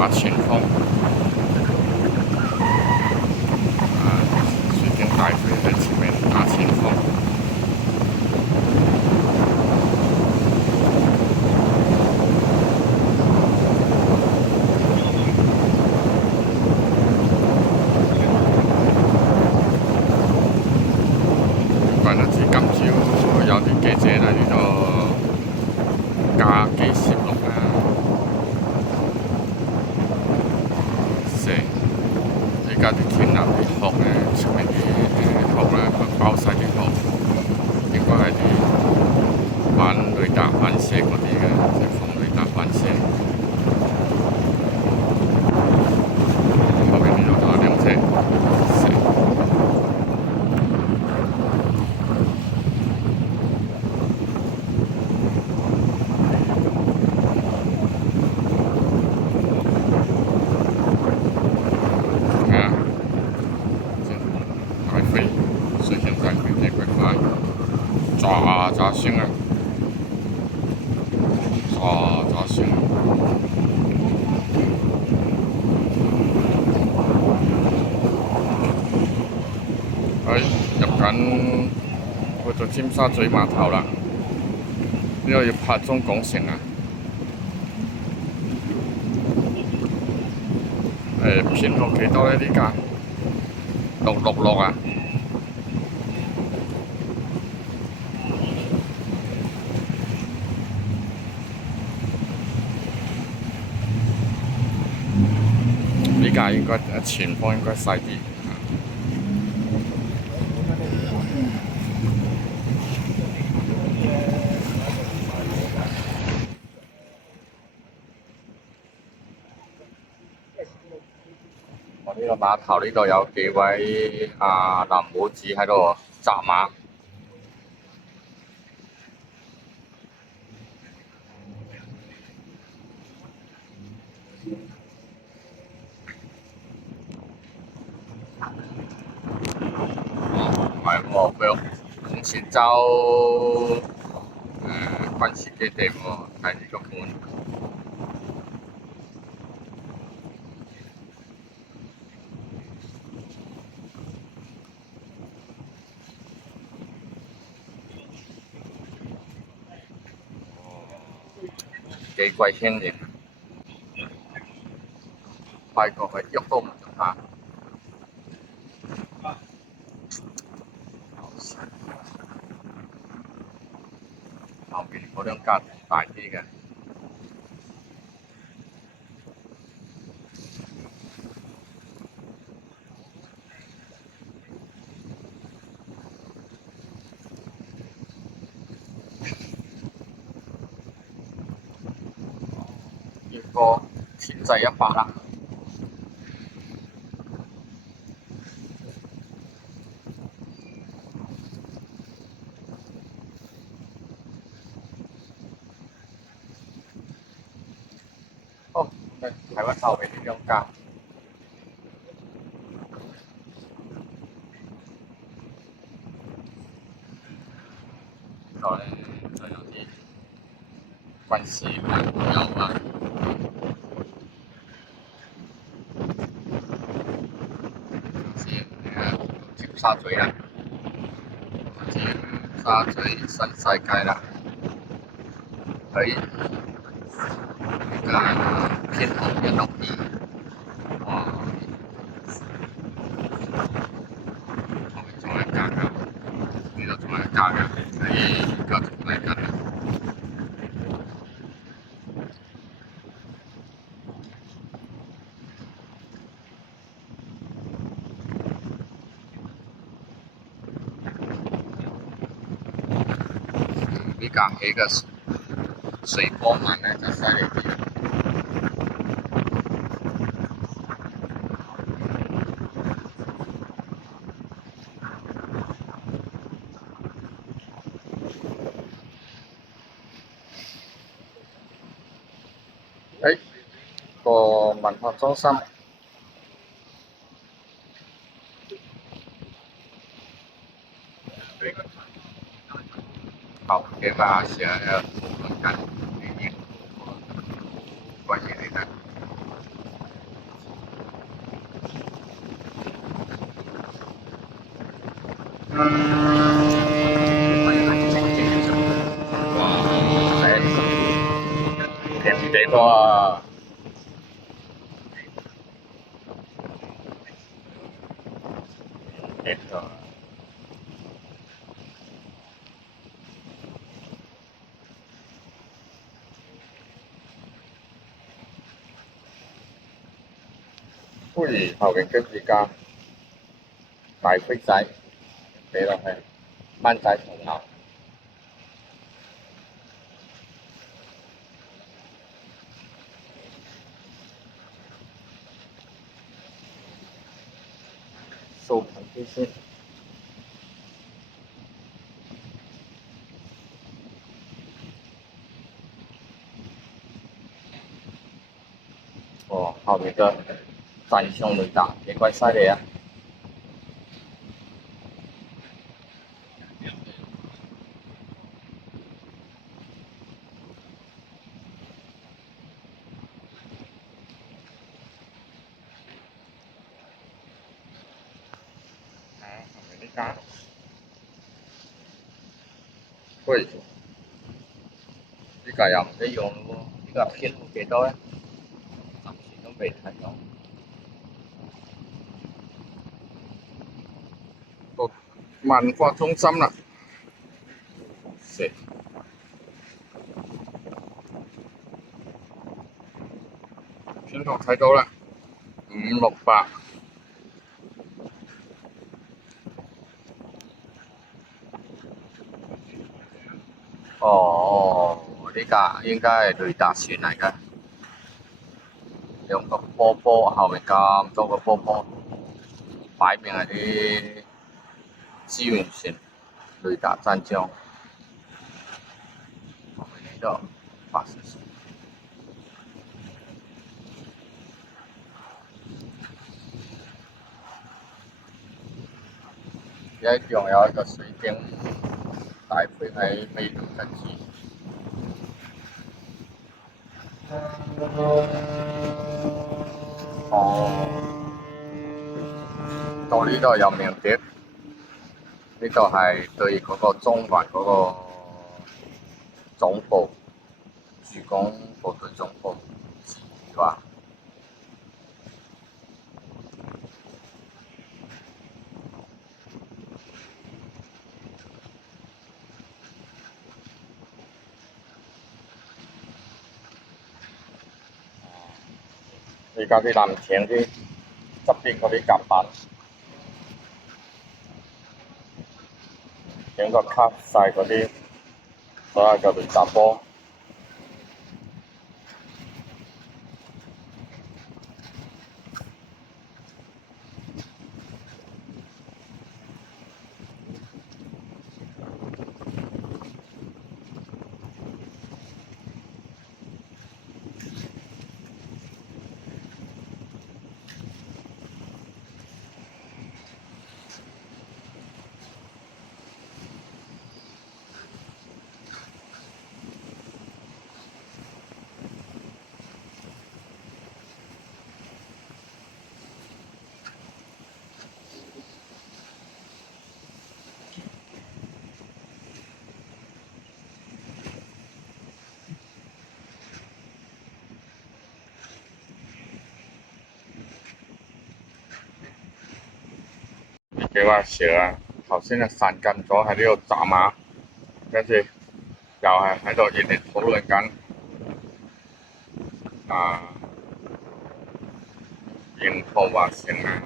打前鋒，水晶大飛喺前面打前鋒。怪得知今朝有啲記者嚟呢度架機攝錄啊！而家啲天啊啲殼咧，出面啲殼咧包晒啲殼，應該係啲反雷達反射嗰啲嘅，即係防雷達反射。後面呢度仲有兩隻。水星大飛呢塊塊，炸聲啊！炸聲！入緊去到尖沙咀碼頭啦，呢個要拍中港城啊！編號幾多呢？呢架666啊！呢架應該前方應該細啲。我呢個碼頭呢度有幾位男母子喺度紮馬。唔係喎，佢紅前洲軍事基地喎，睇呢個門。幾鬼牽連，快過去喐都唔喐下。後邊嗰兩架大啲嘅。呢個天際100啦。哦，睇翻後面呢兩架。呢度咧就有啲軍事物有啊。尖沙咀啊，尖沙咀新世界啦。喺而家編號162，哇！後面仲有一架㗎，呢度仲有一架㗎，而家仲嚟緊啊！呢架起嘅水波紋咧就犀利啲。個文學中心。học cái bà sẽ討論緊呢啲關於你哋。甜幾多啊？甜咗。不如後邊跟住加大飛仔俾落去，蚊仔同牛。掃盤啲先。哦，後面嘅真香雷達幾鬼犀利啊！後面呢間，喂，呢個又唔使用咯喎，呢個編號幾多咧？暫時都未睇到。到文化中心啦，編號睇到啦，568。哦，呢架應該係雷達船嚟嘅，兩個波波後面咁多個波波，擺明係啲資源船，雷達站將。後面呢度發射船。仲有一個水晶大飛喺尾度跟住。哦，到呢度有名碟，呢度係對嗰個中環嗰個總部，駐港部隊總部之一啩。而家啲藍請啲側邊嗰啲甲板，整個卡晒嗰啲所有嘅雷達波。幾話事啊！頭先就散緊咗喺呢度站啊，跟住又係喺度熱烈討論緊啊，認同話成啊！